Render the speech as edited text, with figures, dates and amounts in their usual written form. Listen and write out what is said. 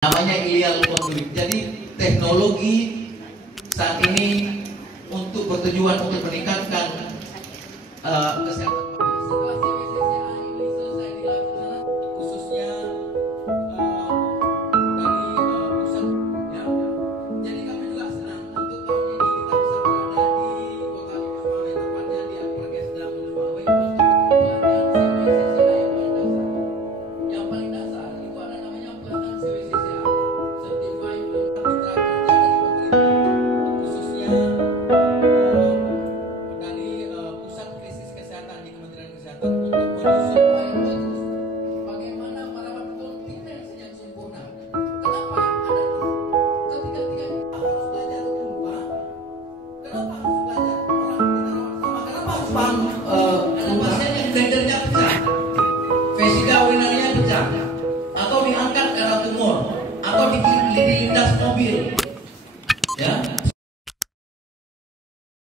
Namanya ideal konflik. Jadi teknologi saat ini untuk bertujuan untuk meningkatkan kesehatan. Ada pasien yang gendernya pecah, vesika urinarnya pecah, atau diangkat karena tumor, atau dilindas mobil, ya.